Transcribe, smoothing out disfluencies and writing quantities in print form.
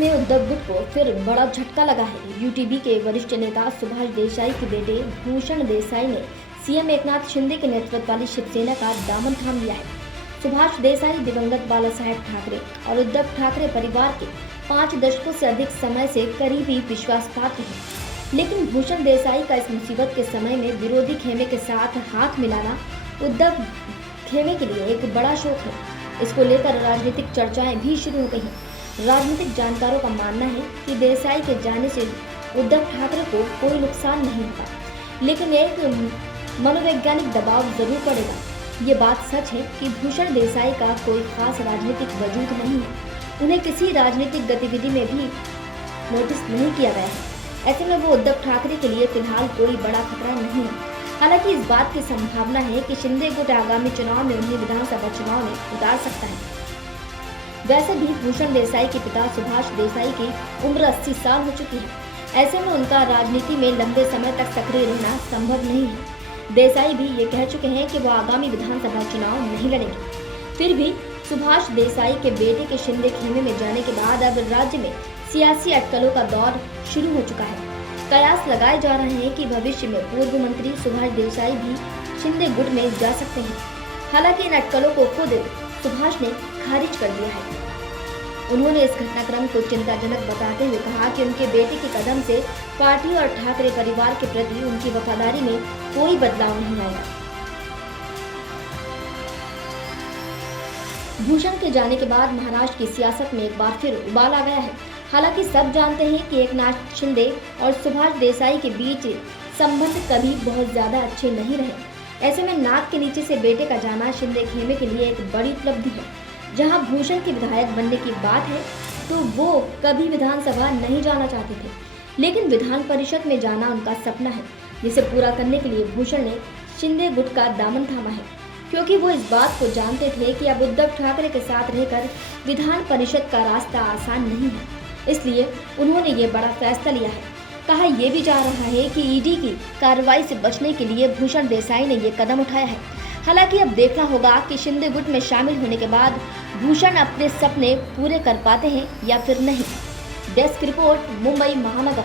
में उद्धव गुट को फिर बड़ा झटका लगा है। यूटीबी के वरिष्ठ नेता सुभाष देसाई के बेटे भूषण देसाई ने सीएम एकनाथ शिंदे के नेतृत्व वाली शिवसेना का दामन थाम लिया है। सुभाष देसाई दिवंगत बालासाहेब ठाकरे और उद्धव ठाकरे परिवार के 5 दशकों से अधिक समय से करीबी विश्वास पात्र हैं। लेकिन भूषण देसाई का इस मुसीबत के समय में विरोधी खेमे के साथ हाथ मिलाना उद्धव खेमे के लिए एक बड़ा शौक है। इसको लेकर राजनीतिक चर्चाएं भी शुरू हो गई हैं। राजनीतिक जानकारों का मानना है कि देसाई के जाने से उद्धव ठाकरे को कोई नुकसान नहीं होगा, लेकिन एक मनोवैज्ञानिक दबाव जरूर पड़ेगा। ये बात सच है कि भूषण देसाई का कोई खास राजनीतिक वजूद नहीं है। उन्हें किसी राजनीतिक गतिविधि में भी नोटिस नहीं किया गया है। ऐसे में वो उद्धव ठाकरे के लिए फिलहाल कोई बड़ा खतरा नहीं है। हालांकि इस बात की संभावना है कि शिंदे गुट आगामी चुनाव में उन्हें विधानसभा चुनाव में उतार सकता है। वैसे भी भूषण देसाई के पिता सुभाष देसाई की उम्र 80 साल हो चुकी है। ऐसे में उनका राजनीति में लंबे समय तक सक्रिय रहना संभव नहीं है। देसाई भी ये कह चुके हैं कि वो आगामी विधानसभा चुनाव नहीं लड़ेंगे। फिर भी सुभाष देसाई के बेटे के शिंदे खेमे में जाने के बाद अब राज्य में सियासी अटकलों का दौर शुरू हो चुका है। कयास लगाए जा रहे हैं कि भविष्य में पूर्व मंत्री सुभाष देसाई भी शिंदे गुट में जा सकते हैं। हालांकि इन अटकलों को खुद सुभाष ने खारिज कर दिया है। उन्होंने इस घटनाक्रम को चिंताजनक बताते हुए कहा कि उनके बेटे के कदम से पार्टी और ठाकरे परिवार के प्रति उनकी वफादारी में कोई बदलाव नहीं आएगा। भूषण के जाने के बाद महाराष्ट्र की सियासत में एक बार फिर उबाल आ गया है। हालांकि सब जानते हैं कि एकनाथ शिंदे और सुभाष देसाई के बीच संबंध कभी बहुत ज्यादा अच्छे नहीं रहे। ऐसे में नाक के नीचे से बेटे का जाना शिंदे खेमे के लिए एक बड़ी उपलब्धि है। जहां भूषण के विधायक बनने की बात है तो वो कभी विधानसभा नहीं जाना चाहते थे, लेकिन विधान परिषद में जाना उनका सपना है, जिसे पूरा करने के लिए भूषण ने शिंदे गुट का दामन थामा है। क्योंकि वो इस बात को जानते थे कि अब उद्धव ठाकरे के साथ रहकर विधान परिषद का रास्ता आसान नहीं है, इसलिए उन्होंने ये बड़ा फैसला लिया है। कहा यह भी जा रहा है कि ईडी की कार्रवाई से बचने के लिए भूषण देसाई ने ये कदम उठाया है। हालांकि अब देखना होगा कि शिंदे गुट में शामिल होने के बाद भूषण अपने सपने पूरे कर पाते हैं या फिर नहीं। डेस्क रिपोर्ट, मुंबई महानगर।